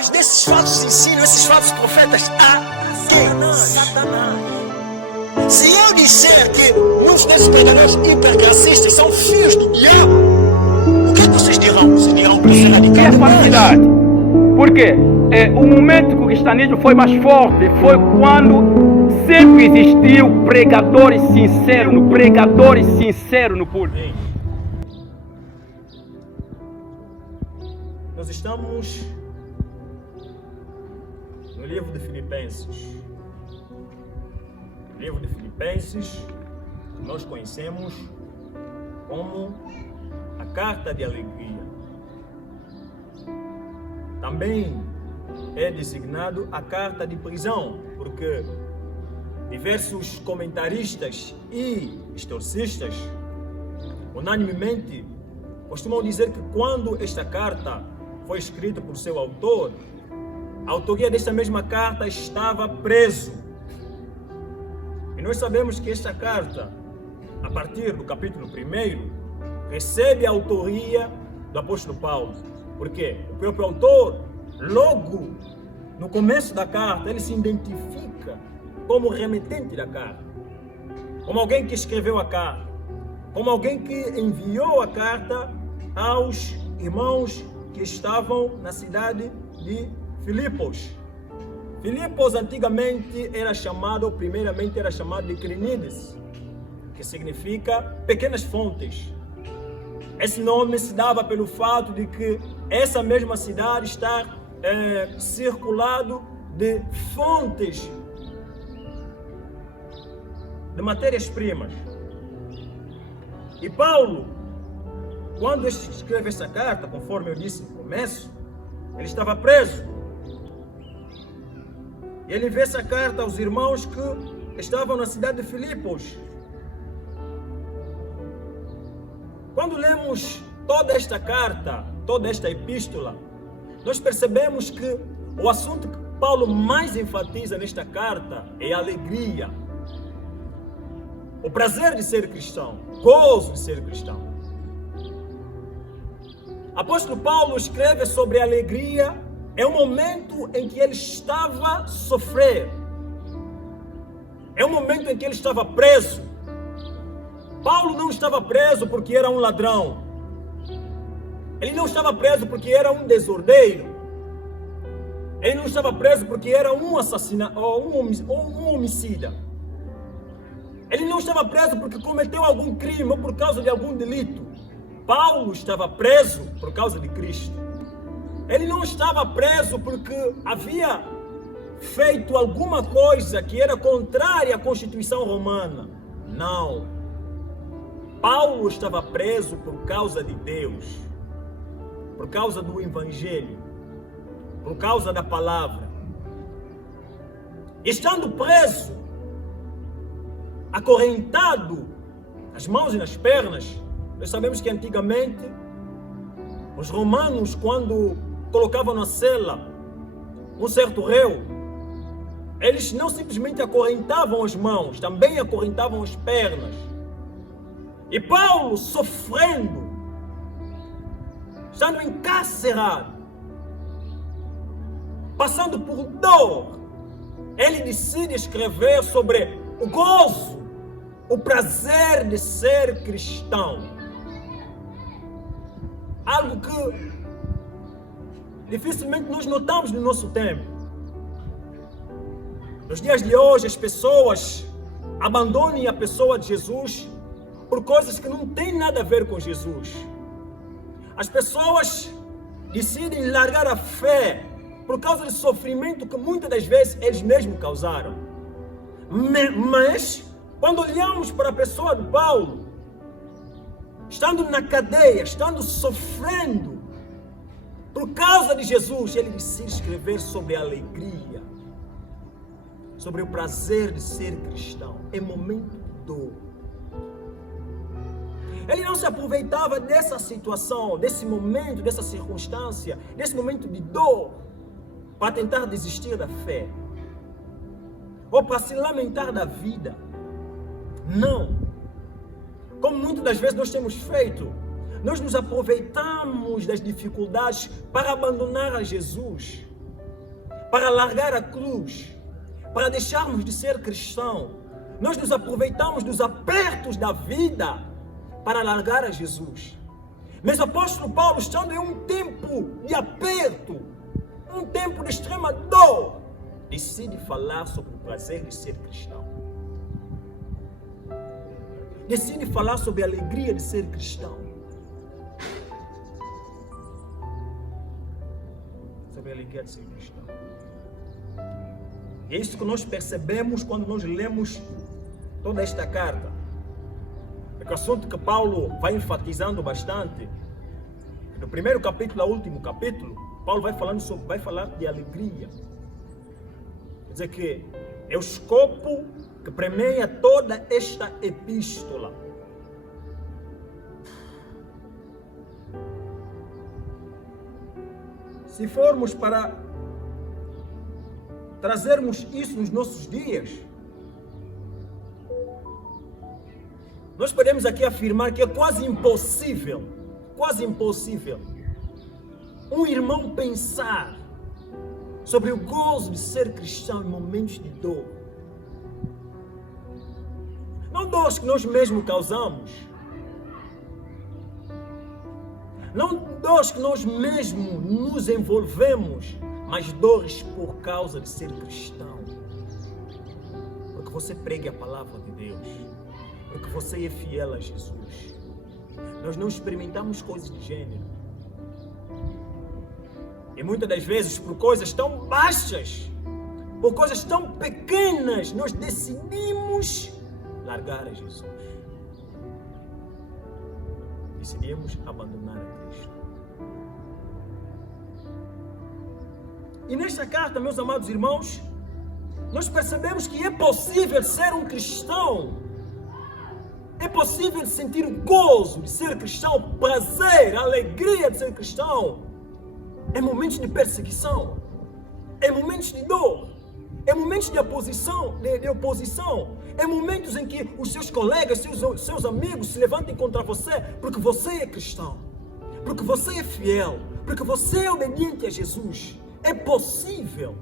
atrás desses falsos ensinos, esses falsos profetas, há quem? Satanás. Se eu disser que muitos desses pregadores hipergracistas são filhos do diabo, o que vocês dirão? Vocês dirão que isso é radical? E a falsidade? Por quê? O momento que o cristianismo foi mais forte foi quando sempre existiu pregadores sinceros no púlpito. Nós estamos no livro de Filipenses. O livro de Filipenses nós conhecemos como a carta de alegria. Também é designado a carta de prisão, porque diversos comentaristas e historicistas unanimemente costumam dizer que quando esta carta foi escrita por seu autor, a autoria desta mesma carta estava preso. E nós sabemos que esta carta, a partir do capítulo 1, recebe a autoria do apóstolo Paulo. Por quê? O próprio autor, logo no começo da carta, ele se identifica como remetente da carta, como alguém que escreveu a carta, como alguém que enviou a carta aos irmãos que estavam na cidade de Filipos. Filipos antigamente primeiramente era chamado de Crinides, que significa pequenas fontes. Esse nome se dava pelo fato de que essa mesma cidade está circulado de fontes de matérias-primas. E Paulo, quando escreve essa carta, conforme eu disse no começo, ele estava preso. E ele vê essa carta aos irmãos que estavam na cidade de Filipos. Quando lemos toda esta carta, toda esta epístola, nós percebemos que o assunto que Paulo mais enfatiza nesta carta é a alegria. O prazer de ser cristão, o gozo de ser cristão. Apóstolo Paulo escreve sobre a alegria em um momento em que ele estava a sofrer. É um momento em que ele estava preso. Paulo não estava preso porque era um ladrão. Ele não estava preso porque era um desordeiro. Ele não estava preso porque era um assassino ou um homicida. Ele não estava preso porque cometeu algum crime ou por causa de algum delito. Paulo estava preso por causa de Cristo. Ele não estava preso porque havia feito alguma coisa que era contrária à Constituição Romana. Não. Paulo estava preso por causa de Deus, por causa do Evangelho, por causa da palavra. Estando preso, acorrentado nas mãos e nas pernas, nós sabemos que antigamente os romanos, quando colocavam na cela um certo réu, eles não simplesmente acorrentavam as mãos, também acorrentavam as pernas. E Paulo, sofrendo, estando encarcerado, passando por dor, ele decide escrever sobre o gozo, o prazer de ser cristão. Algo que dificilmente nós notamos no nosso tempo. Nos dias de hoje, as pessoas abandonam a pessoa de Jesus por coisas que não têm nada a ver com Jesus. As pessoas decidem largar a fé por causa do sofrimento que muitas das vezes eles mesmos causaram. Mas, quando olhamos para a pessoa de Paulo, estando na cadeia, estando sofrendo por causa de Jesus, ele decide escrever sobre a alegria, sobre o prazer de ser cristão, em momento de dor. Ele não se aproveitava dessa situação, desse momento, dessa circunstância, desse momento de dor, para tentar desistir da fé, ou para se lamentar da vida. Não. Como muitas das vezes nós temos feito, nós nos aproveitamos das dificuldades para abandonar a Jesus. para largar a cruz, para deixarmos de ser cristão, nós nos aproveitamos dos apertos da vida para largar a Jesus. Mas o apóstolo Paulo, estando em um tempo de aperto, um tempo de extrema dor, decide falar sobre o prazer de ser cristão. Decide falar sobre a alegria de ser cristão. Sobre a alegria de ser cristão. E é isso que nós percebemos quando nós lemos toda esta carta. É que o assunto que Paulo vai enfatizando bastante, no primeiro capítulo ao último capítulo, Paulo vai falar de alegria. Quer dizer que é o escopo que permeia toda esta epístola. Se formos para trazermos isso nos nossos dias, nós podemos aqui afirmar que é quase impossível um irmão pensar sobre o gozo de ser cristão em momentos de dor. Não dores que nós mesmos causamos, não dores que nós mesmos nos envolvemos, mas dores por causa de ser cristão. Porque você prega a palavra de Deus, porque você é fiel a Jesus. Nós não experimentamos coisas de gênero. E muitas das vezes, por coisas tão baixas, por coisas tão pequenas, nós decidimos largar a Jesus. Decidimos abandonar a Cristo. E nesta carta, meus amados irmãos, nós percebemos que é possível ser um cristão. É possível sentir o gozo de ser cristão, o prazer, a alegria de ser cristão. Em momentos de perseguição, em momentos de dor, em momentos de oposição, em momentos em que os seus colegas, seus amigos se levantem contra você, porque você é cristão, porque você é fiel, porque você é obediente a Jesus. É possível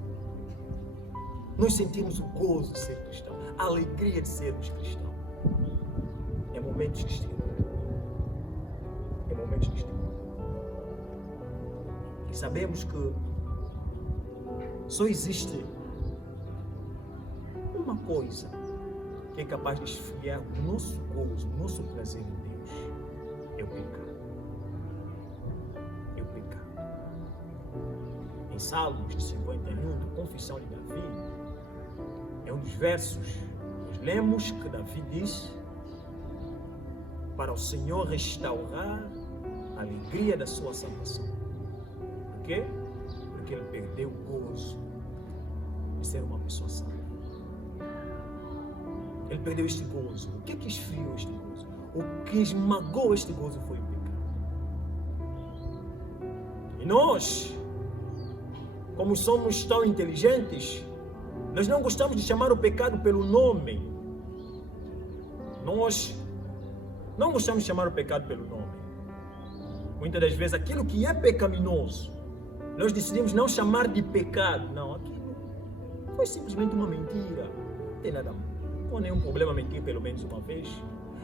nós sentirmos o gozo de ser cristão, a alegria de sermos cristãos. Em momentos de extremo. Em momentos de extremo. E sabemos que só existe uma coisa que é capaz de esfriar o nosso gozo, o nosso prazer em Deus. É o pecado. É o pecado. Em Salmos 51, da Confissão de Davi, é um dos versos que nós lemos que Davi diz: para o Senhor restaurar a alegria da sua salvação. Por quê? Porque ele perdeu o gozo de ser uma pessoa salva. Ele perdeu este gozo. O que é que esfriou este gozo? O que esmagou este gozo foi o pecado. E nós, como somos tão inteligentes, nós não gostamos de chamar o pecado pelo nome. Nós não gostamos de chamar o pecado pelo nome. Muitas das vezes aquilo que é pecaminoso, nós decidimos não chamar de pecado. Não, aquilo foi simplesmente uma mentira. Não tem nada, não há nenhum problema mentir pelo menos uma vez.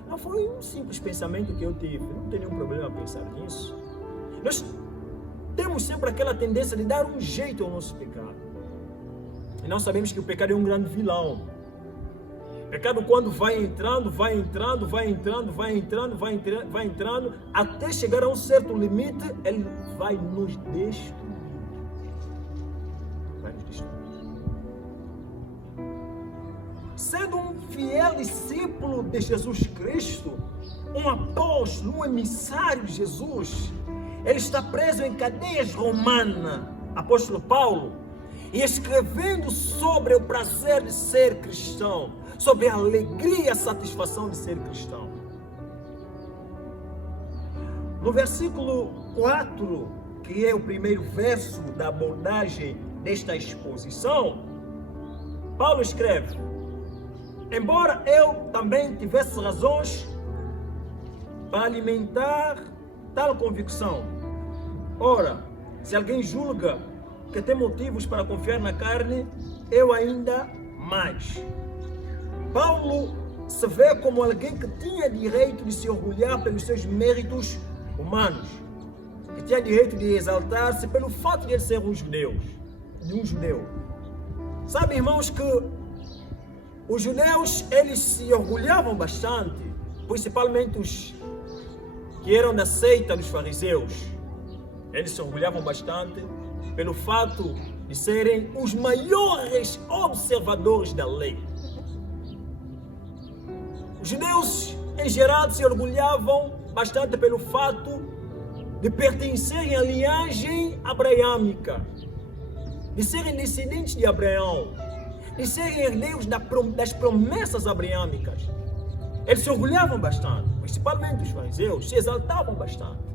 Não, foi um simples pensamento que eu tive. Não tem nenhum problema pensar nisso. Nós temos sempre aquela tendência de dar um jeito ao nosso pecado. E nós sabemos que o pecado é um grande vilão. O pecado, quando vai entrando, até chegar a um certo limite, ele vai nos destruir. Sendo um fiel discípulo de Jesus Cristo, um apóstolo, um emissário de Jesus, ele está preso em cadeias romanas, apóstolo Paulo, e escrevendo sobre o prazer de ser cristão, sobre a alegria e a satisfação de ser cristão. No versículo 4, que é o primeiro verso da abordagem desta exposição, Paulo escreve: embora eu também tivesse razões para alimentar tal convicção, ora, se alguém julga que tem motivos para confiar na carne, eu ainda mais. Paulo se vê como alguém que tinha direito de se orgulhar pelos seus méritos humanos, que tinha direito de exaltar-se pelo fato de ele ser um judeu. Sabe, irmãos, que os judeus, eles se orgulhavam bastante, principalmente os que eram da seita dos fariseus. Eles se orgulhavam bastante pelo fato de serem os maiores observadores da lei. Os judeus, em geral, se orgulhavam bastante pelo fato de pertencerem à linhagem abraâmica, de serem descendentes de Abraão, de serem herdeiros das promessas abraâmicas. Eles se orgulhavam bastante, principalmente os fariseus, se exaltavam bastante.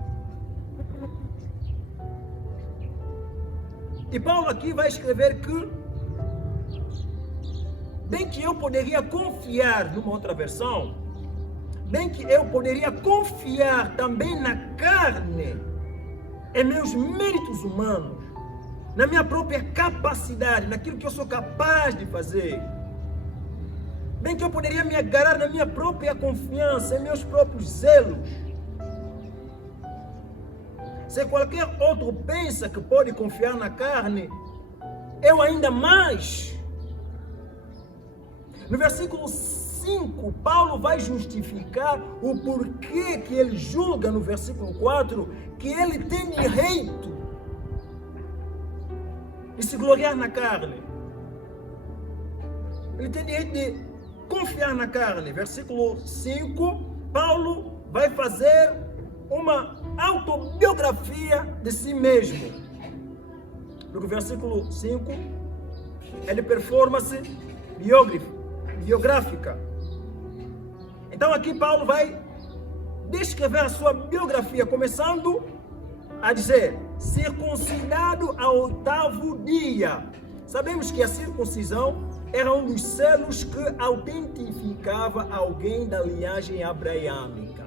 E Paulo aqui vai escrever que, bem que eu poderia confiar, numa outra versão, bem que eu poderia confiar também na carne, em meus méritos humanos, na minha própria capacidade, naquilo que eu sou capaz de fazer. Bem que eu poderia me agarrar na minha própria confiança, em meus próprios zelos. Se qualquer outro pensa que pode confiar na carne, eu ainda mais. No versículo 5, Paulo vai justificar o porquê que ele julga no versículo 4 que ele tem direito de se gloriar na carne. Ele tem direito de confiar na carne. Versículo 5, Paulo vai fazer uma autobiografia de si mesmo. No versículo 5, é de performance biográfica. Então aqui Paulo vai descrever a sua biografia, começando a dizer: circuncidado ao 8º dia. Sabemos que a circuncisão era um dos selos que autentificava alguém da linhagem abraâmica.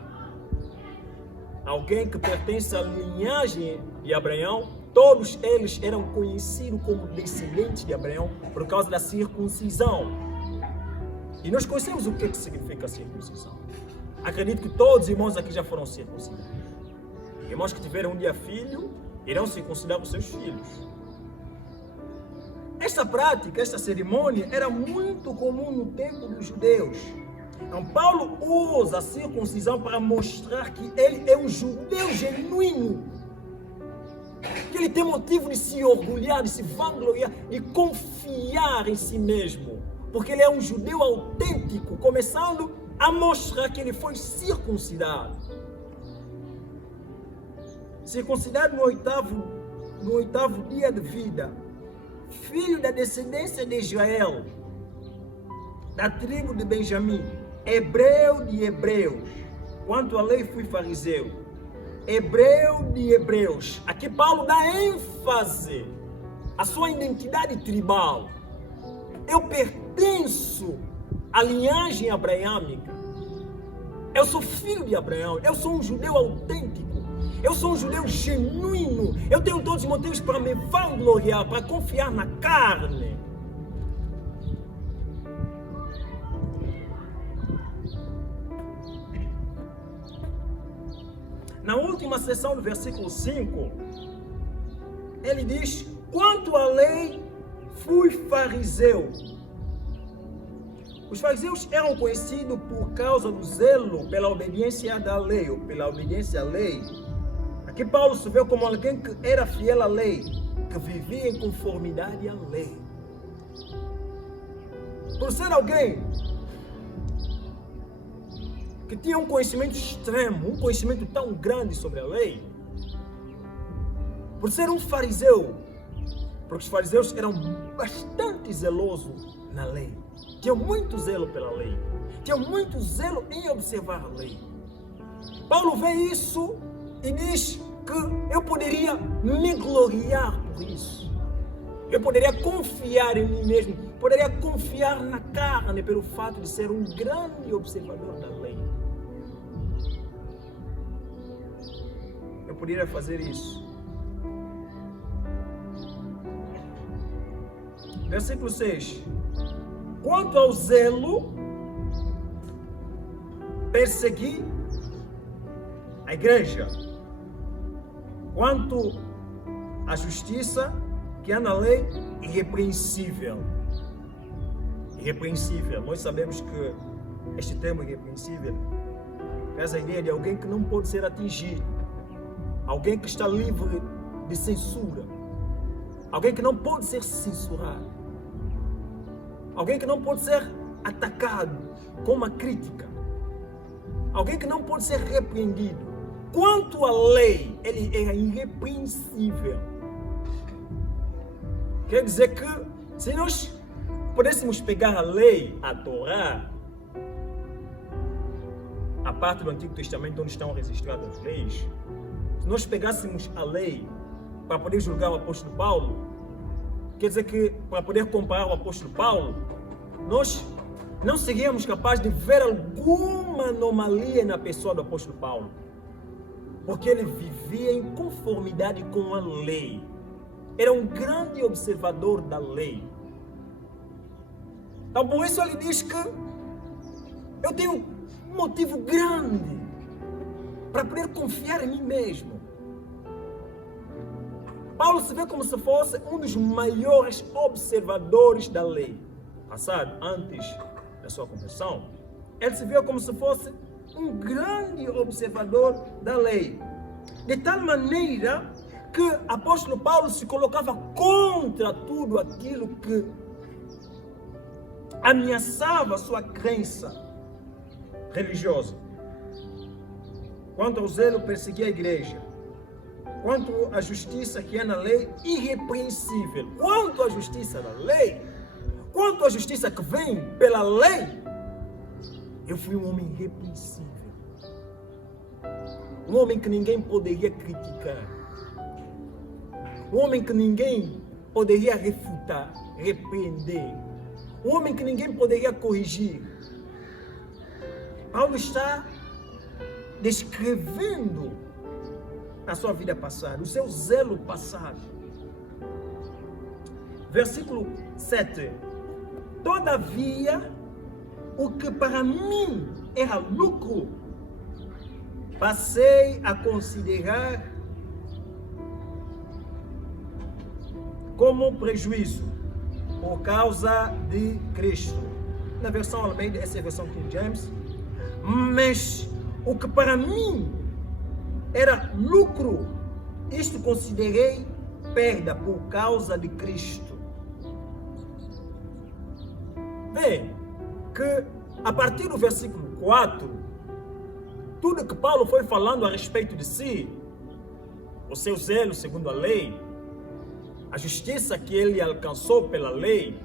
Alguém que pertence à linhagem de Abraão, todos eles eram conhecidos como descendentes de Abraão por causa da circuncisão. E nós conhecemos o que significa a circuncisão. Acredito que todos os irmãos aqui já foram circuncidados. Irmãos que tiveram um dia filho, irão circuncidar os seus filhos. Esta prática, esta cerimônia, era muito comum no tempo dos judeus. Então, Paulo usa a circuncisão para mostrar que ele é um judeu genuíno. Que ele tem motivo de se orgulhar, de se vangloriar, de confiar em si mesmo. Porque ele é um judeu autêntico, começando a mostrar que ele foi circuncidado. Circuncidado no oitavo dia de vida. Filho da descendência de Israel, da tribo de Benjamim, hebreu de hebreus. Quanto à lei, fui fariseu. Hebreu de hebreus. Aqui Paulo dá ênfase à sua identidade tribal. Eu pertenço à linhagem abraâmica. Eu sou filho de Abraão. Eu sou um judeu autêntico. Eu sou um judeu genuíno. Eu tenho todos os motivos para me vangloriar, para confiar na carne. Na última seção do versículo 5, ele diz: quanto à lei, fui fariseu. Os fariseus eram conhecidos por causa do zelo pela obediência da lei, ou pela obediência à lei. Aqui Paulo se vê como alguém que era fiel à lei, que vivia em conformidade à lei. Por ser alguém que tinha um conhecimento extremo, um conhecimento tão grande sobre a lei, por ser um fariseu, porque os fariseus eram bastante zelosos na lei, tinham muito zelo pela lei, tinham muito zelo em observar a lei. Paulo vê isso e diz que eu poderia me gloriar por isso. Eu poderia confiar em mim mesmo, poderia confiar na carne pelo fato de ser um grande observador da lei. Eu poderia fazer isso. Versículo 6. Quanto ao zelo, persegui a igreja. Quanto à justiça que há na lei, irrepreensível. Irrepreensível. Nós sabemos que este termo irrepreensível traz a ideia de alguém que não pode ser atingido. Alguém que está livre de censura. Alguém que não pode ser censurado. Alguém que não pode ser atacado com uma crítica. Alguém que não pode ser repreendido. Quanto à lei, ele era irrepreensível. Quer dizer que se nós pudéssemos pegar a lei, a Torá, a parte do Antigo Testamento onde estão registradas as leis, se nós pegássemos a lei para poder julgar o apóstolo Paulo, quer dizer que para poder comparar o apóstolo Paulo, nós não seríamos capazes de ver alguma anomalia na pessoa do apóstolo Paulo, porque ele vivia em conformidade com a lei. Era um grande observador da lei. Então por isso ele diz que eu tenho um motivo grande para poder confiar em mim mesmo. Paulo se vê como se fosse um dos maiores observadores da lei. Passado, antes da sua conversão, ele se vê como se fosse um grande observador da lei. De tal maneira que o apóstolo Paulo se colocava contra tudo aquilo que ameaçava a sua crença religiosa. Quanto ao zelo, perseguia a igreja. Quanto à justiça que é na lei, irrepreensível. Quanto à justiça da lei, quanto à justiça que vem pela lei, eu fui um homem irrepreensível. Um homem que ninguém poderia criticar. Um homem que ninguém poderia refutar, repreender. Um homem que ninguém poderia corrigir. Paulo está descrevendo a sua vida passada, o seu zelo passado. Versículo 7. Todavia, o que para mim era lucro, passei a considerar como prejuízo por causa de Cristo. Na versão Almeida, essa é a versão King James. Mas o que para mim era lucro, isto considerei perda por causa de Cristo. Bem, que a partir do versículo 4, tudo que Paulo foi falando a respeito de si, o seu zelo segundo a lei, a justiça que ele alcançou pela lei,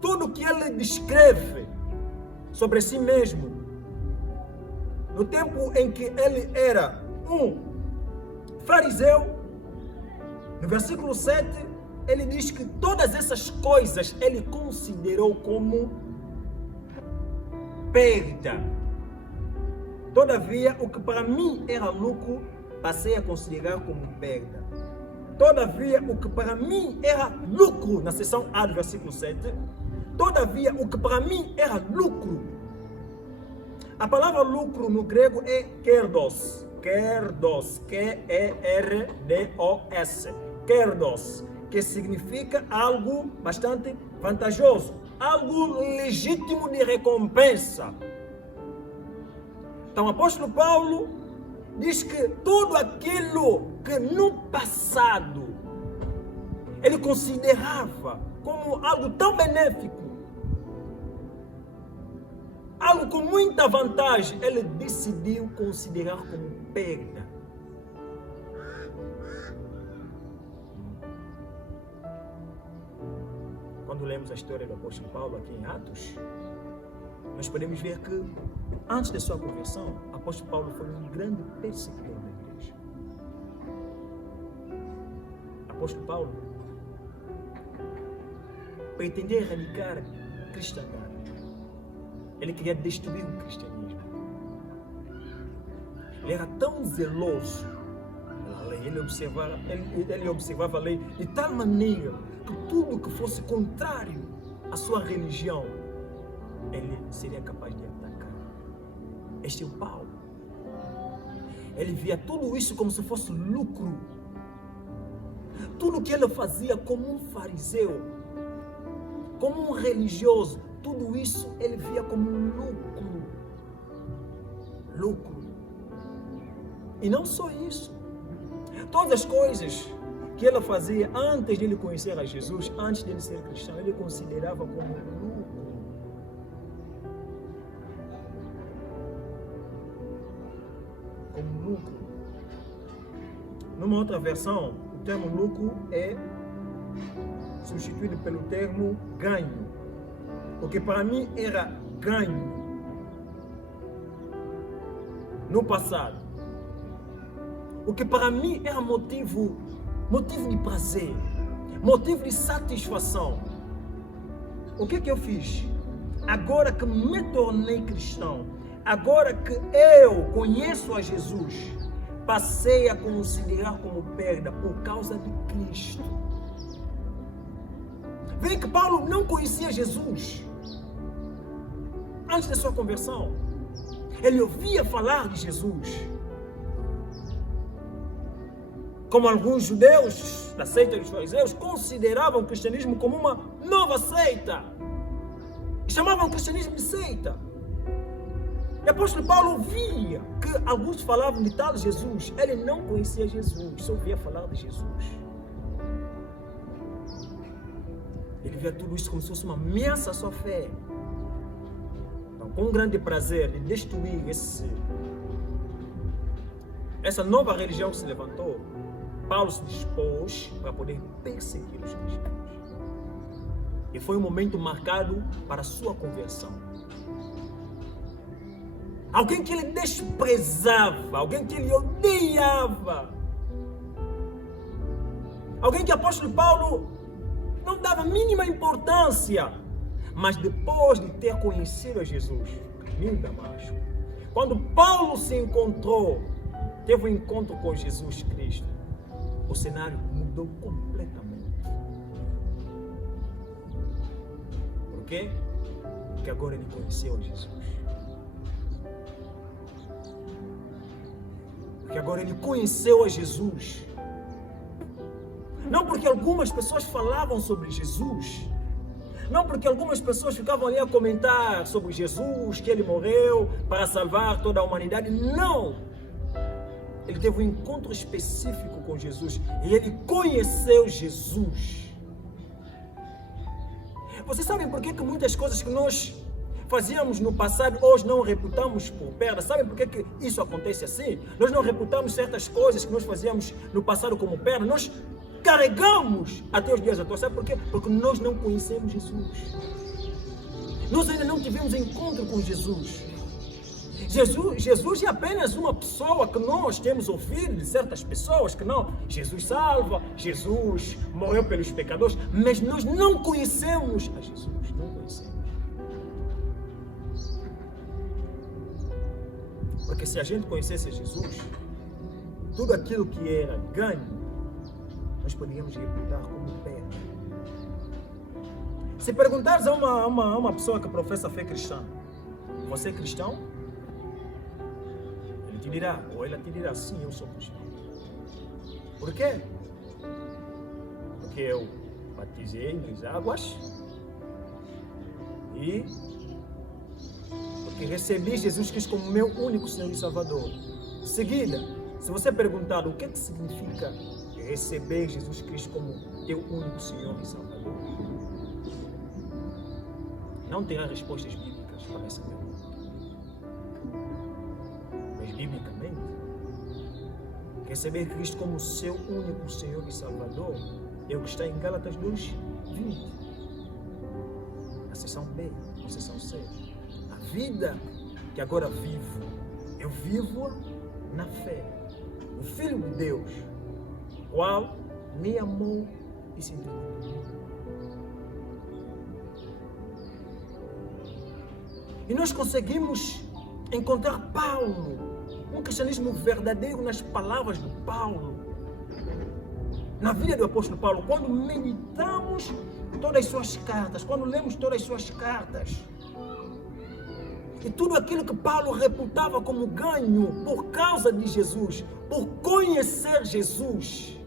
tudo que ele descreve sobre si mesmo, no tempo em que ele era um fariseu, no versículo 7, ele diz que todas essas coisas ele considerou como perda. Todavia, o que para mim era lucro, passei a considerar como perda. Todavia, o que para mim era lucro, na seção A do versículo 7, todavia, o que para mim era lucro. A palavra lucro no grego é kerdos. Kerdos, Q-E-R-D-O-S. Kerdos, que significa algo bastante vantajoso, algo legítimo de recompensa. Então o apóstolo Paulo diz que tudo aquilo que no passado ele considerava como algo tão benéfico, algo com muita vantagem, ele decidiu considerar como perda. Quando lemos a história do apóstolo Paulo aqui em Atos, nós podemos ver que antes da sua conversão, o apóstolo Paulo foi um grande perseguidor da igreja. O apóstolo Paulo pretendia erradicar a cristandade. Ele queria destruir o cristianismo. Ele era tão zeloso pela lei ele observava a lei de tal maneira que tudo que fosse contrário à sua religião, ele seria capaz de atacar. Este é o Paulo. Ele via tudo isso como se fosse lucro. Tudo que ele fazia como um fariseu, como um religioso, tudo isso ele via como um lucro. Lucro. E não só isso. Todas as coisas que ele fazia antes de ele conhecer a Jesus, antes de ele ser cristão, ele considerava como lucro. Como lucro. Numa outra versão, o termo lucro é substituído pelo termo ganho. O que para mim era ganho no passado, o que para mim era motivo de prazer, motivo de satisfação. O que eu fiz? Agora que me tornei cristão, agora que eu conheço a Jesus, passei a considerar como perda por causa de Cristo. Vê que Paulo não conhecia Jesus antes da sua conversão. Ele ouvia falar de Jesus. Como alguns judeus da seita dos fariseus consideravam o cristianismo como uma nova seita. Chamavam o cristianismo de seita. E o apóstolo Paulo via que alguns falavam de tal Jesus. Ele não conhecia Jesus, só ouvia falar de Jesus. Ele via tudo isso como se fosse uma ameaça à sua fé. Então, com um grande prazer de destruir essa nova religião que se levantou, Paulo se dispôs para poder perseguir os cristãos. E foi um momento marcado para a sua conversão. Alguém que ele desprezava, alguém que ele odiava. Alguém que o apóstolo Paulo não dava a mínima importância. Mas depois de ter conhecido a Jesus, no caminho de Damasco, quando Paulo se encontrou, teve um encontro com Jesus Cristo, o cenário mudou completamente. Por quê? Porque agora ele conheceu a Jesus. Porque agora ele conheceu a Jesus. Não porque algumas pessoas falavam sobre Jesus. Não porque algumas pessoas ficavam ali a comentar sobre Jesus, que ele morreu para salvar toda a humanidade. Não! Ele teve um encontro específico com Jesus e ele conheceu Jesus. Vocês sabem por que muitas coisas que nós fazíamos no passado hoje não reputamos por perda? Sabem por que isso acontece assim? Nós não reputamos certas coisas que nós fazíamos no passado como perda. Nós carregamos até os dias atuais. Sabe por quê? Porque nós não conhecemos Jesus. Nós ainda não tivemos encontro com Jesus. Jesus é apenas uma pessoa que nós temos ouvido de certas pessoas que não. Jesus salva, Jesus morreu pelos pecadores, mas nós não conhecemos a Jesus. Não conhecemos. Porque se a gente conhecesse Jesus, tudo aquilo que era ganho, nós poderíamos reputar como perda. Se perguntares a uma pessoa que professa a fé cristã, você é cristão? Ele te dirá, ou ela te dirá, sim, eu sou cristão. Por quê? Porque eu batizei nas águas e porque recebi Jesus Cristo como meu único Senhor e Salvador. Em seguida, se você perguntar o que significa receber Jesus Cristo como teu único Senhor e Salvador, não terá respostas bíblicas para essa pergunta. Mas biblicamente, receber Cristo como seu único Senhor e Salvador é o que está em Gálatas 2:20. Na seção B, na seção C. A vida que agora vivo, eu vivo na fé. O Filho de Deus, o qual me amou e se entregou por mim. E nós conseguimos encontrar Paulo, um cristianismo verdadeiro nas palavras de Paulo. na vida do apóstolo Paulo, quando meditamos todas as suas cartas, quando lemos todas as suas cartas, e tudo aquilo que Paulo reputava como ganho por causa de Jesus, por conhecer Jesus,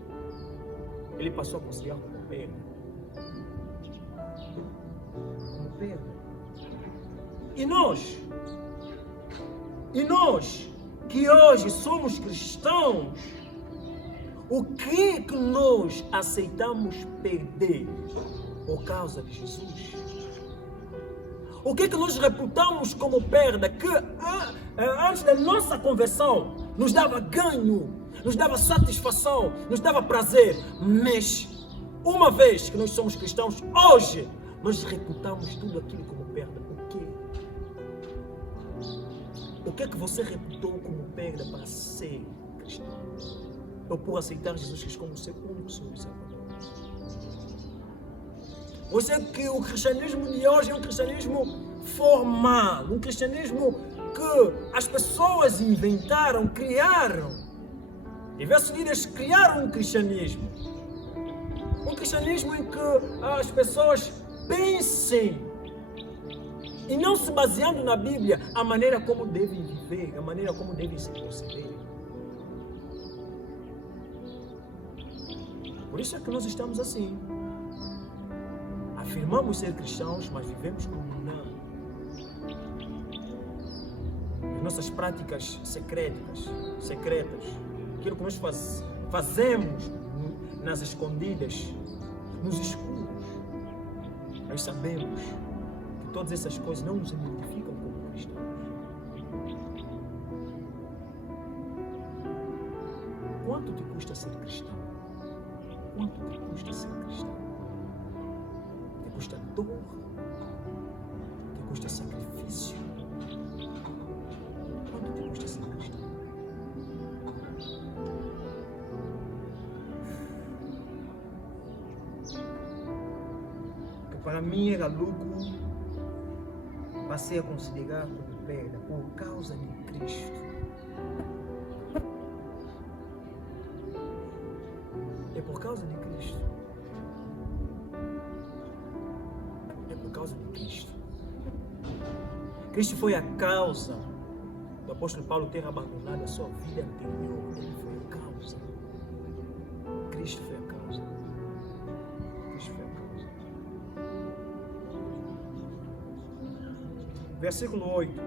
ele passou a considerar como perda. Como perda. E nós que hoje somos cristãos, o que nós aceitamos perder por causa de Jesus? O que nós reputamos como perda que antes da nossa conversão nos dava ganho, nos dava satisfação, nos dava prazer, mas uma vez que nós somos cristãos, hoje nós reputamos tudo aquilo como perda. O que é que você reputou como perda para ser cristão? Ou por aceitar Jesus Cristo como seu único Senhor e Salvador? Você que o cristianismo de hoje é um cristianismo formal, um cristianismo que as pessoas inventaram, criaram. Diversos líderes criaram um cristianismo. Um cristianismo em que as pessoas pensem, e não se baseando na Bíblia, a maneira como devem viver, a maneira como devem se proceder. Por isso é que nós estamos assim. Afirmamos ser cristãos, mas vivemos como não. As nossas práticas secretas, aquilo que nós fazemos nas escondidas, nos escuros, nós sabemos que todas essas coisas não nos identificam como cristãos. Quanto te custa ser cristão? Quanto te custa ser cristão? Te custa dor? Te custa sacrifício? Quanto te custa ser cristão? Que para mim era lucro, passei a considerar como perda por causa de Cristo. É por causa de Cristo. É por causa de Cristo. Cristo foi a causa do apóstolo Paulo ter abandonado a sua vida anterior. Ele foi a causa. Cristo foi a causa. Cristo foi a causa. Versículo 8.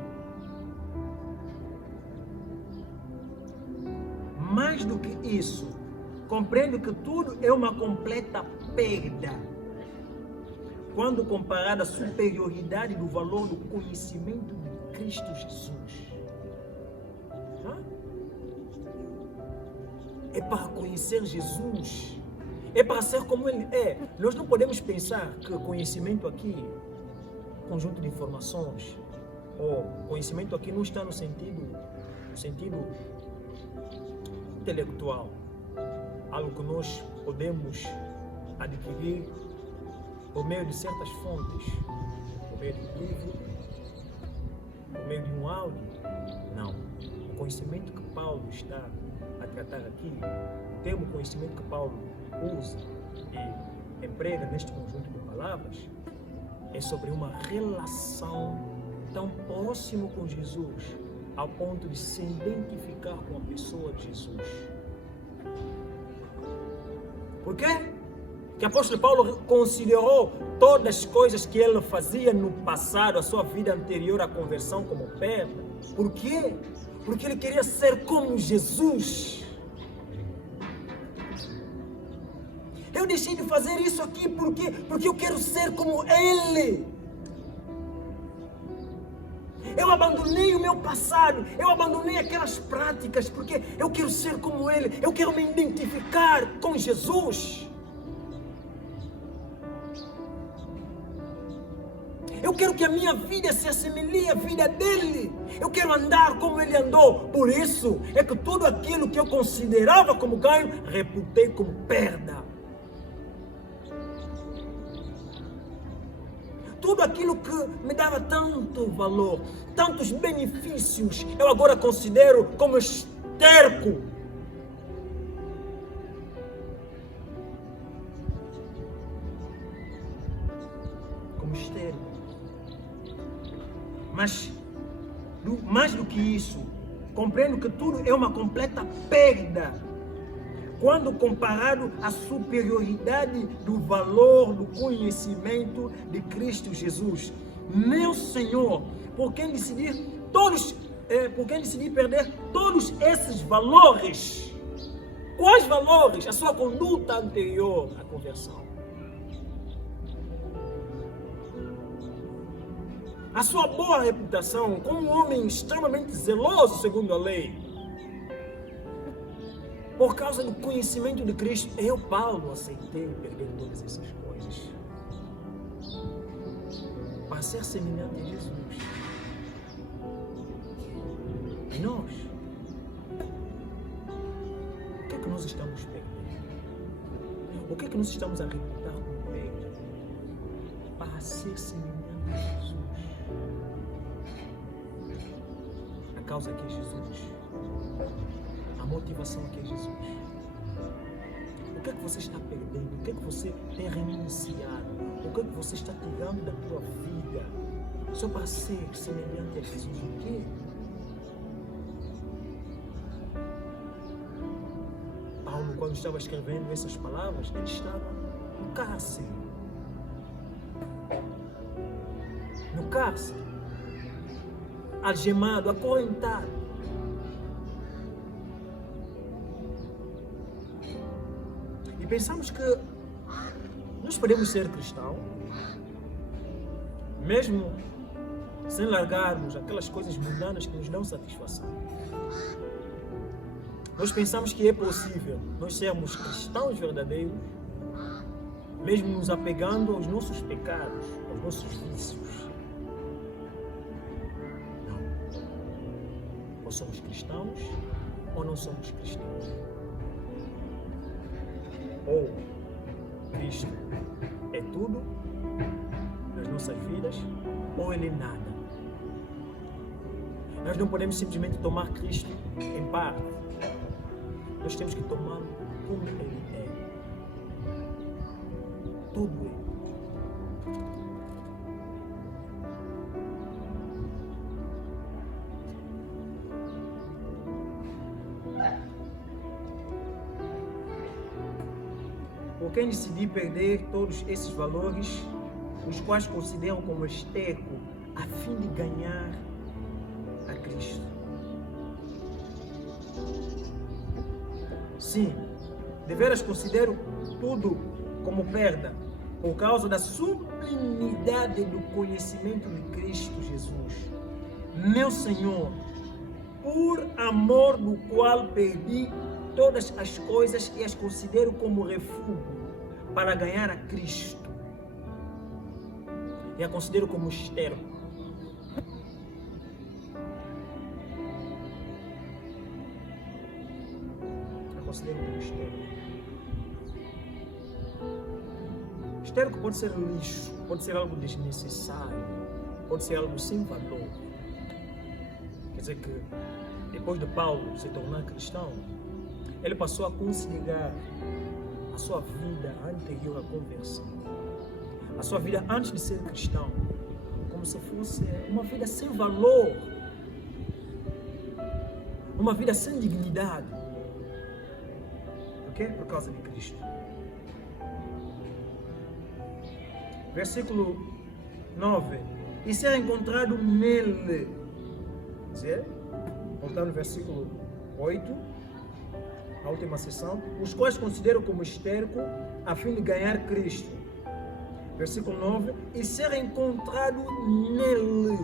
Mais do que isso, compreendo que tudo é uma completa perda quando comparada à superioridade do valor do conhecimento de Cristo Jesus. É para conhecer Jesus, é para ser como Ele é. Nós não podemos pensar que conhecimento aqui, conjunto de informações, ou conhecimento aqui não está no sentido intelectual, algo que nós podemos adquirir por meio de certas fontes, por meio de um livro, por meio de um áudio. Não. O conhecimento que Paulo está a tratar aqui, o termo conhecimento que Paulo usa e emprega neste conjunto de palavras, é sobre uma relação tão próxima com Jesus, ao ponto de se identificar com a pessoa de Jesus. Por quê? Que o apóstolo Paulo considerou todas as coisas que ele fazia no passado, a sua vida anterior à conversão, como perda. Por quê? Porque ele queria ser como Jesus. Eu deixei de fazer isso aqui porque eu quero ser como Ele. Eu abandonei o meu passado, eu abandonei aquelas práticas porque eu quero ser como Ele, eu quero me identificar com Jesus. Eu quero que a minha vida se assemelhe à vida dele. Eu quero andar como ele andou. Por isso é que tudo aquilo que eu considerava como ganho, reputei como perda. Tudo aquilo que me dava tanto valor, tantos benefícios, eu agora considero como esterco. como esterco. Mas, mais do que isso, compreendo que tudo é uma completa perda quando comparado à superioridade do valor do conhecimento de Cristo Jesus, meu Senhor, por quem decidir perder todos esses valores. Quais valores? A sua conduta anterior à conversão, a sua boa reputação como um homem extremamente zeloso segundo a lei. Por causa do conhecimento de Cristo, eu, Paulo, aceitei perder todas essas coisas para ser semelhante a Jesus. E nós? O que é que nós estamos perdendo? O que é que nós estamos a reputar como perda para ser semelhante a Jesus? A causa que é Jesus. A motivação que é Jesus. O que é que você está perdendo? O que é que você tem renunciado? O que é que você está tirando da tua vida só para ser semelhante a Jesus? O quê? Paulo, quando estava escrevendo essas palavras, ele estava no cárcere. No cárcere. Algemado, acorrentado. Pensamos que nós podemos ser cristãos, mesmo sem largarmos aquelas coisas mundanas que nos dão satisfação. Nós pensamos que é possível nós sermos cristãos verdadeiros, mesmo nos apegando aos nossos pecados, aos nossos vícios. Não. Ou somos cristãos ou não somos cristãos. Ou Cristo é tudo nas nossas vidas, ou Ele é nada. Nós não podemos simplesmente tomar Cristo em parte. Nós temos que tomá-lo como Ele é. Tudo é. Por quem decidir perder todos esses valores, os quais consideram como esterco, a fim de ganhar a Cristo. Sim, deveras considero tudo como perda, por causa da sublimidade do conhecimento de Cristo Jesus, meu Senhor, por amor do qual perdi todas as coisas e as considero como refúgio para ganhar a Cristo. E a considero como esterco. A considero como esterco. Esterco pode ser lixo, pode ser algo desnecessário, pode ser algo sem valor. Quer dizer que depois de Paulo se tornar cristão, ele passou a considerar a sua vida anterior à conversão, a sua vida antes de ser cristão, como se fosse uma vida sem valor, uma vida sem dignidade. Por quê? Por causa de Cristo. Versículo 9. E ser encontrado nele. Quer dizer, voltando no versículo 8. A última sessão, os quais considero como esterco a fim de ganhar Cristo. Versículo 9, e ser encontrado nele.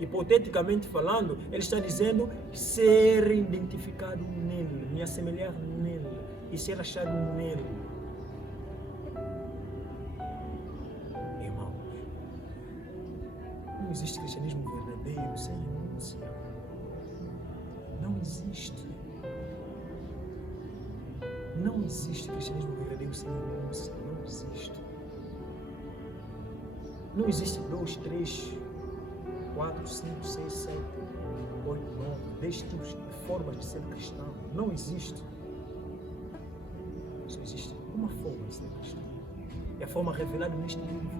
Hipoteticamente falando, ele está dizendo ser identificado nele, me assemelhar nele e ser achado nele. Irmãos, não existe cristianismo verdadeiro sem renúncia. Não existe. Não existe cristianismo verdadeiro sem renúncia. Não existe. Não existe 2, 3, 4, 5, 6, 7, 8, 9, 10 tipos de formas de ser cristão. Não existe. Só existe uma forma de ser cristão. É a forma revelada neste livro.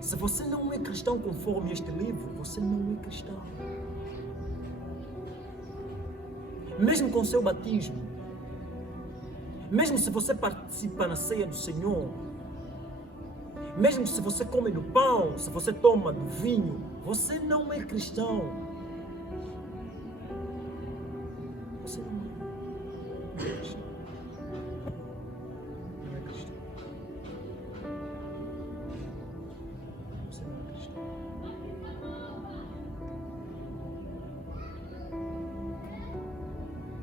Se você não é cristão conforme este livro, você não é cristão. Mesmo com o seu batismo, mesmo se você participa na ceia do Senhor, mesmo se você come do pão, se você toma do vinho, você não é cristão. Você não é cristão. Não é cristão. Você não é cristão.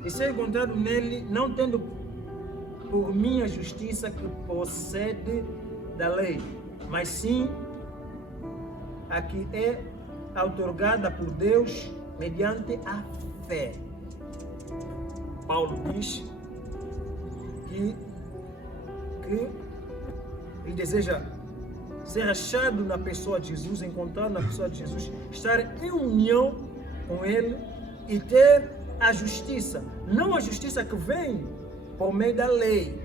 E ser encontrado nele, não tendo por minha justiça que procede da lei, mas sim a que é outorgada por Deus mediante a fé. Paulo diz que ele deseja ser achado na pessoa de Jesus, encontrar na pessoa de Jesus, estar em união com Ele e ter a justiça, não a justiça que vem por meio da lei,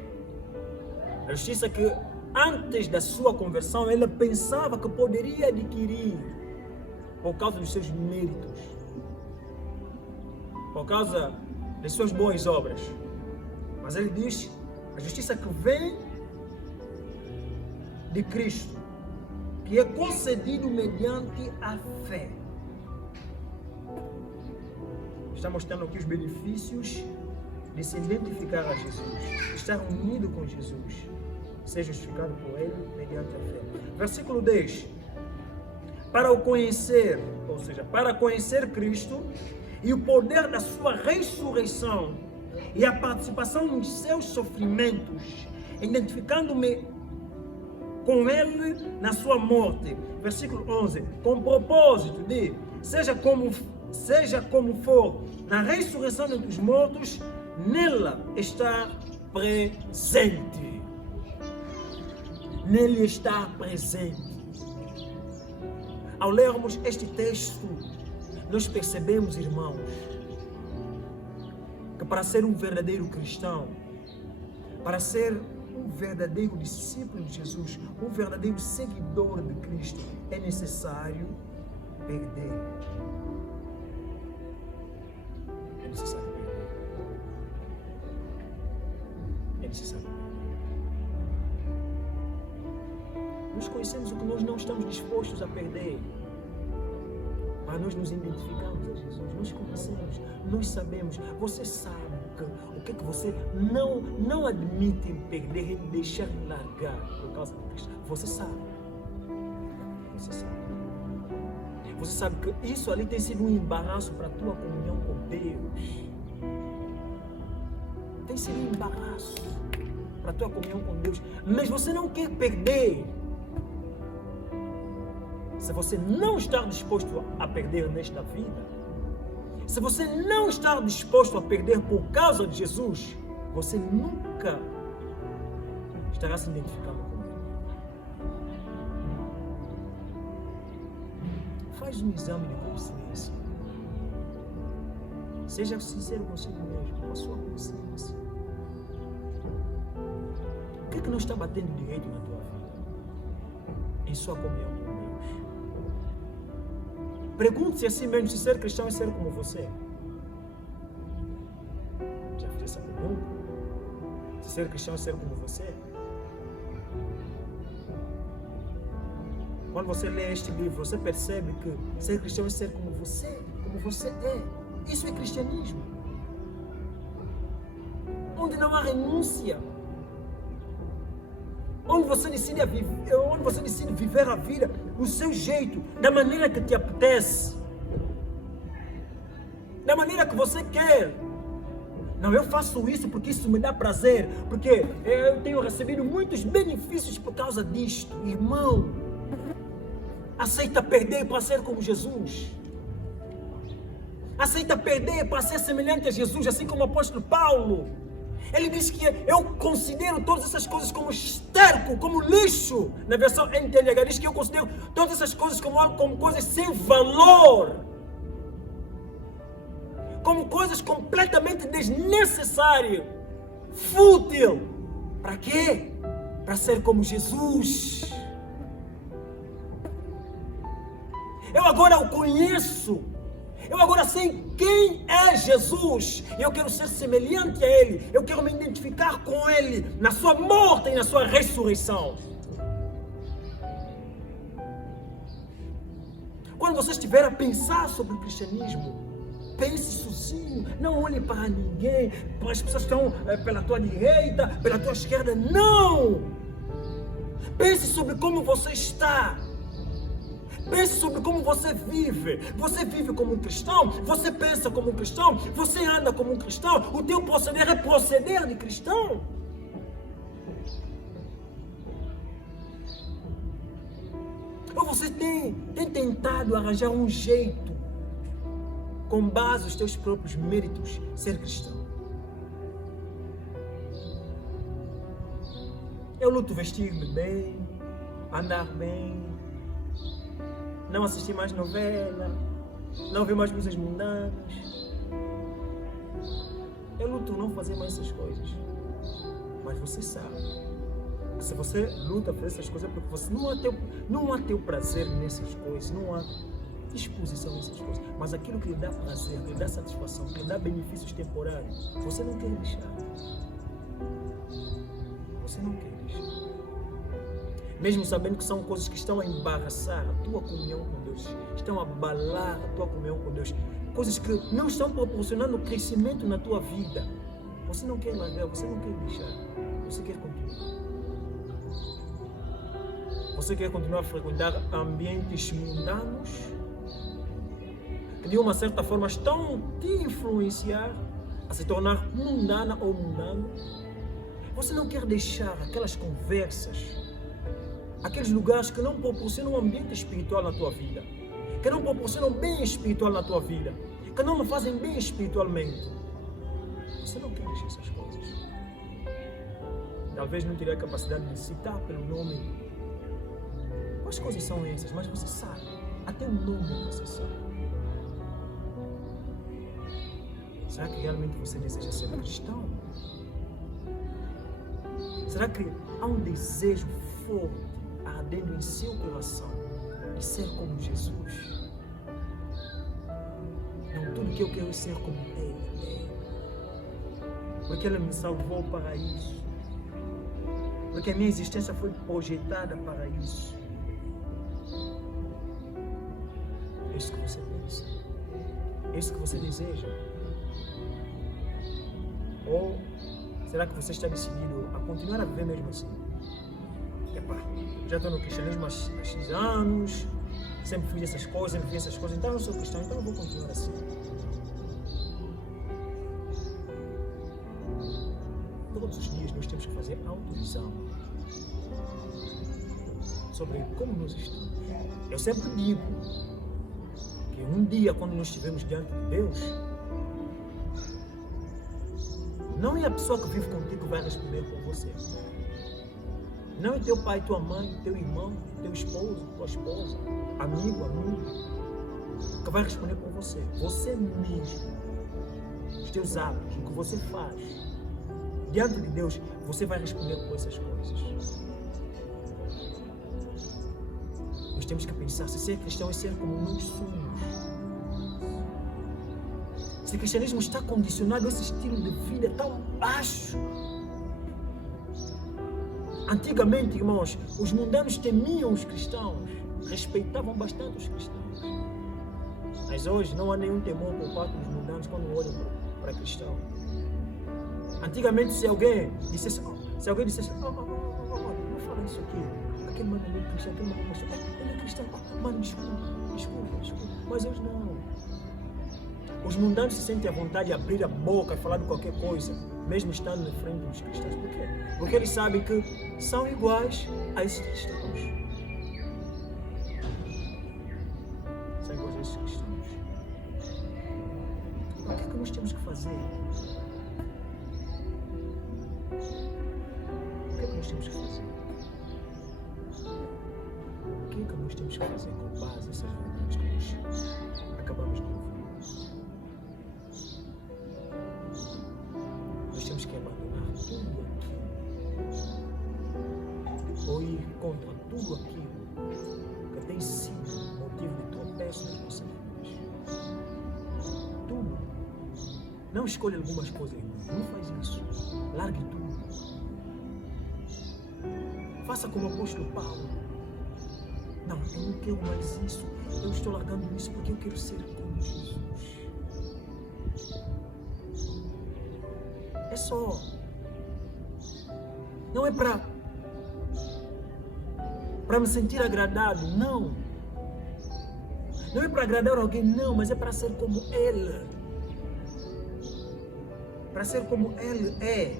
a justiça que antes da sua conversão ele pensava que poderia adquirir por causa dos seus méritos, por causa das suas boas obras. Mas ele diz a justiça que vem de Cristo, que é concedido mediante a fé. Está mostrando aqui os benefícios de se identificar a Jesus, estar unido com Jesus, ser justificado por Ele mediante a fé. Versículo 10. Para o conhecer, ou seja, para conhecer Cristo e o poder da sua ressurreição e a participação nos seus sofrimentos, identificando-me com Ele na sua morte. Versículo 11. Com o propósito de, seja como for, na ressurreição dos mortos, nela está presente. Nele está presente. Ao lermos este texto, nós percebemos, irmãos, que para ser um verdadeiro cristão, para ser um verdadeiro discípulo de Jesus, um verdadeiro seguidor de Cristo, é necessário perder. É necessário perder. É necessário perder. Nós conhecemos o que nós não estamos dispostos a perder para nós nos identificarmos a Jesus. Nós conhecemos, nós sabemos. Você sabe o que é que você não admite em perder, em deixar de largar por causa de Cristo. Você sabe. Você sabe. Você sabe que isso ali tem sido um embaraço para a tua comunhão com Deus. Tem sido um embaraço para a tua comunhão com Deus. Mas você não quer perder. Se você não está disposto a perder nesta vida, se você não está disposto a perder por causa de Jesus, você nunca estará se identificando com Ele. Faz um exame de consciência. Seja sincero consigo mesmo, com a sua consciência. O que é que não está batendo direito na tua vida? Em sua comunhão com Deus. Pergunte-se a si mesmo se ser cristão é ser como você. Já fiz essa pergunta? Se ser cristão é ser como você? Quando você lê este livro, você percebe que ser cristão é ser como você é. Isso é cristianismo. Onde não há renúncia. Onde você decide viver a vida do seu jeito, da maneira que te apetece, da maneira que você quer. Não, eu faço isso porque isso me dá prazer, porque eu tenho recebido muitos benefícios por causa disto. Irmão, aceita perder para ser como Jesus. Aceita perder para ser semelhante a Jesus, assim como o apóstolo Paulo. Ele diz que eu considero todas essas coisas como esterco, como lixo. Na versão NTLH diz que eu considero todas essas coisas como coisas sem valor. Como coisas completamente desnecessárias. Fútil. Para quê? Para ser como Jesus. Eu agora o conheço. Eu agora sei quem é Jesus. E eu quero ser semelhante a Ele. Eu quero me identificar com Ele na sua morte e na sua ressurreição. Quando você estiver a pensar sobre o cristianismo, pense sozinho. Não olhe para ninguém, para as pessoas que estão pela tua direita, pela tua esquerda. Não! Pense sobre como você está. Pense sobre como você vive. Você vive como um cristão? Você pensa como um cristão? Você anda como um cristão? O teu proceder é proceder de cristão? Ou você tem tentado arranjar um jeito, com base nos teus próprios méritos, ser cristão? Eu luto vestir-me bem, andar bem, não assistir mais novela, não ver mais coisas mundanas. Eu luto não fazer mais essas coisas. Mas você sabe que se você luta fazer essas coisas é porque você não há teu prazer nessas coisas, não há disposição nessas coisas. Mas aquilo que lhe dá prazer, que lhe dá satisfação, que lhe dá benefícios temporários, você não quer deixar. Você não quer deixar. Mesmo sabendo que são coisas que estão a embaraçar a tua comunhão com Deus, estão a abalar a tua comunhão com Deus, coisas que não estão proporcionando crescimento na tua vida. Você não quer largar, você não quer deixar, você quer continuar. Você quer continuar a frequentar ambientes mundanos que de uma certa forma estão a te influenciar a se tornar mundana ou mundano. Você não quer deixar aquelas conversas, aqueles lugares que não proporcionam um ambiente espiritual na tua vida, que não proporcionam bem espiritual na tua vida, que não me fazem bem espiritualmente. Você não quer deixar essas coisas. Talvez não teria a capacidade de citar pelo nome quais coisas são essas, mas você sabe, até o nome você sabe. Será que realmente você deseja ser cristão? Será que há um desejo forte ardendo em seu coração de ser como Jesus? Não, tudo que eu quero é ser como Ele. Porque Ele me salvou para isso. Porque a minha existência foi projetada para isso. É isso que você pensa? É isso que você deseja? Ou será que você está decidido a continuar a viver mesmo assim? Epá, já estou no cristianismo há X anos, sempre fiz essas coisas, sempre fiz essas coisas, então eu sou cristão, então eu vou continuar assim. Todos os dias nós temos que fazer autoexame sobre como nós estamos. Eu sempre digo que um dia, quando nós estivermos diante de Deus, não é a pessoa que vive contigo que vai responder por você. Não é teu pai, tua mãe, teu irmão, teu esposo, tua esposa, amigo, que vai responder por você. Você mesmo. Os teus hábitos, o que você faz. Diante de Deus, você vai responder por essas coisas. Nós temos que pensar, se ser cristão é ser como nós somos. Se o cristianismo está condicionado a esse estilo de vida tão baixo. Antigamente, irmãos, os mundanos temiam os cristãos, respeitavam bastante os cristãos. Mas hoje não há nenhum temor por parte dos mundanos quando olham para cristão. Antigamente, se alguém dissesse, não fala isso aqui, aquele mano é cristão, aquele mano é cristão, ele é cristão, mano, desculpa. Mas hoje não. Os mundanos se sentem à vontade de abrir a boca e falar de qualquer coisa, mesmo estando na frente dos cristãos. Por quê? Porque eles sabem que são iguais a esses cristãos. São iguais a esses cristãos. O que é que nós temos que fazer? O que é que nós temos que fazer? O que é que nós temos que fazer com base nessas verdades que nós acabamos de ouvir? Nós temos que abandonar tudo aquilo, ou ir contra tudo aquilo que tem sido motivo de tua peço nas vossas vidas. Tudo. Não escolha algumas coisas, irmão. Não faz isso. Largue tudo. Faça como o apóstolo Paulo. Não, eu não quero mais isso. Eu estou largando isso porque eu quero ser como Jesus. É só. Não é para me sentir agradado, não. Não é para agradar alguém, não, mas é para ser como Ele. Para ser como Ele é.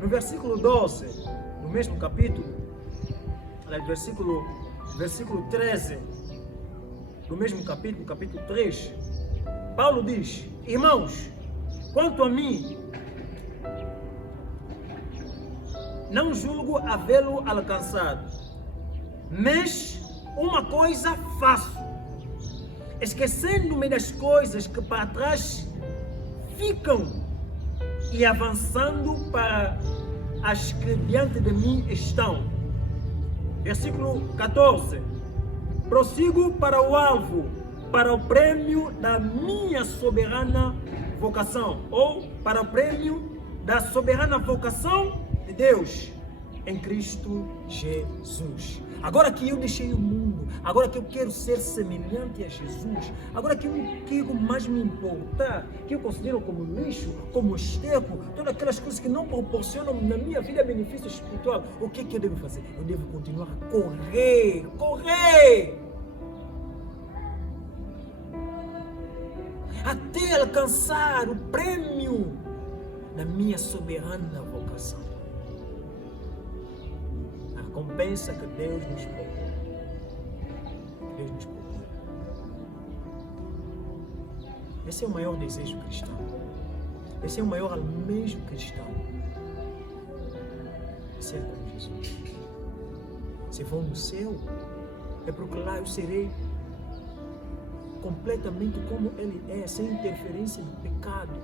No versículo 12, no mesmo capítulo, versículo 13, do mesmo capítulo 3, Paulo diz: irmãos, quanto a mim, não julgo havê-lo alcançado, mas uma coisa faço, esquecendo-me das coisas que para trás ficam e avançando para as que diante de mim estão. Versículo 14. Prossigo para o alvo, para o prêmio da minha soberana vocação, ou para o prêmio da soberana vocação de Deus em Cristo Jesus. Agora que eu deixei o mundo, agora que eu quero ser semelhante a Jesus, agora que eu não quero mais me importar, que eu considero como lixo, como esterco, todas aquelas coisas que não proporcionam na minha vida benefício espiritual, o que eu devo fazer? Eu devo continuar a correr, até alcançar o prêmio da minha soberana vocação. A recompensa que Deus nos procura. Deus nos procura. Esse é o maior desejo cristão. Esse é o maior almejo cristão. Ser como Jesus. Se for no céu, é porque lá eu serei completamente como Ele é, sem interferência do pecado.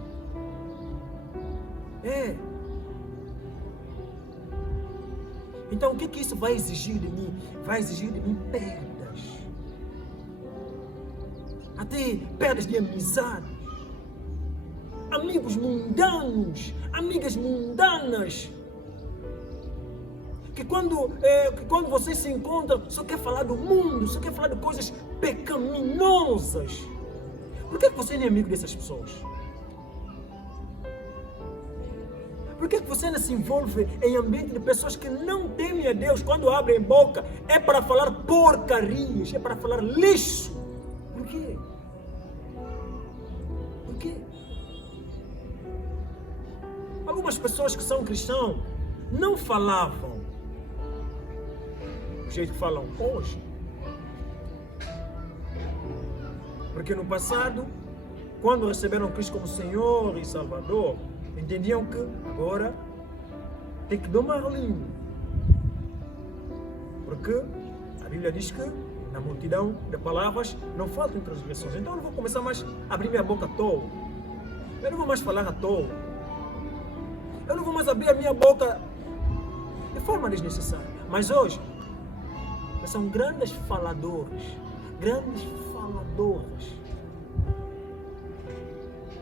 Então o que isso vai exigir de mim? Vai exigir de mim perdas. Até perdas de amizade. Amigos mundanos, amigas mundanas. Que quando você se encontra, só quer falar do mundo, só quer falar de coisas pecaminosas. Por que você não é amigo dessas pessoas? Por que você não se envolve em ambiente de pessoas que não temem a Deus? Quando abrem boca, é para falar porcarias, é para falar lixo. Por quê? Por quê? Algumas pessoas que são cristãos não falavam do jeito que falam hoje. Porque no passado, quando receberam Cristo como Senhor e Salvador, entendiam que agora tem que domar a língua. Porque a Bíblia diz que na multidão de palavras não faltam transgressões. Então eu não vou começar mais a abrir minha boca à toa. Eu não vou mais falar à toa. Eu não vou mais abrir a minha boca de forma desnecessária. Mas hoje, são grandes faladores.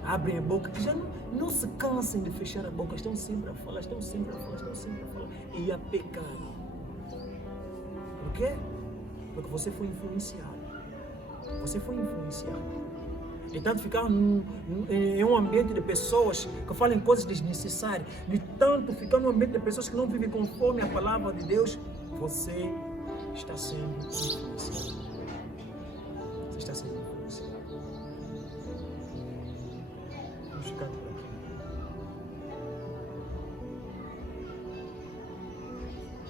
Abrem a boca, que já não se cansem de fechar a boca, estão sempre a falar. E a pecar. Por quê? Porque você foi influenciado. De tanto ficar em um ambiente de pessoas que falam coisas desnecessárias, de tanto ficar num ambiente de pessoas que não vivem conforme a palavra de Deus, você está sendo influenciado. Vamos ficar por aqui.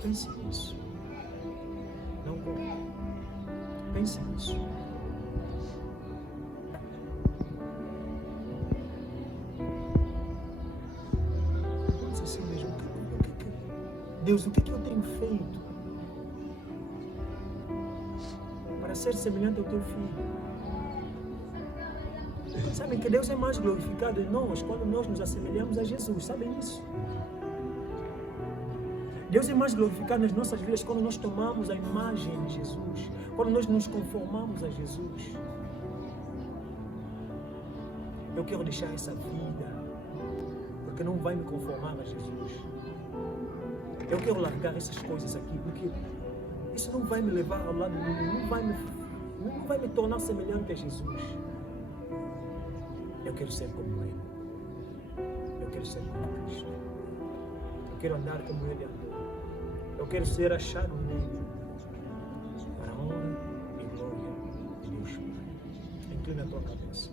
Pense nisso. Não corra. Pense nisso. Pense assim mesmo. Deus, o que eu tenho feito para ser semelhante ao teu filho? Sabem que Deus é mais glorificado em nós quando nós nos assemelhamos a Jesus. Sabem isso? Deus é mais glorificado nas nossas vidas quando nós tomamos a imagem de Jesus, quando nós nos conformamos a Jesus. Eu quero deixar essa vida, porque não vai me conformar a Jesus. Eu quero largar essas coisas aqui, porque isso não vai me levar ao lado nenhum, não vai me tornar semelhante a Jesus. Eu quero ser como Ele. Eu quero ser como Cristo. Eu quero andar como Ele andou. Eu quero ser achado nele, para a honra e glória de Deus Pai. Inclina a tua cabeça.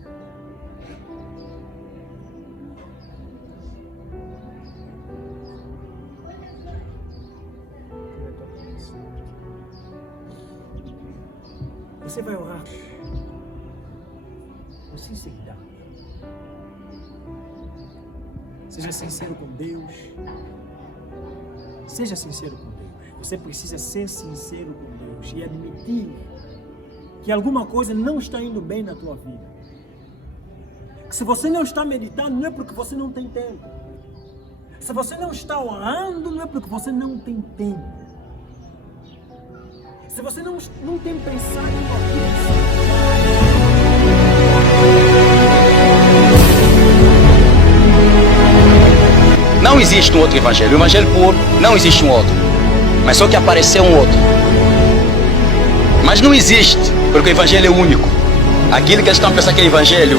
Inclina a tua cabeça. Você vai orar com sinceridade. Seja sincero com Deus. Seja sincero com Deus. Você precisa ser sincero com Deus e admitir que alguma coisa não está indo bem na tua vida. Que se você não está meditando, não é porque você não tem tempo. Se você não está orando, não é porque você não tem tempo. Se você não tem pensado em uma vida, não existe um outro evangelho. O evangelho puro, não existe um outro. Mas só que apareceu um outro. Mas não existe, porque o evangelho é único. Aquilo que eles estão pensando que é evangelho,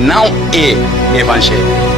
não é evangelho.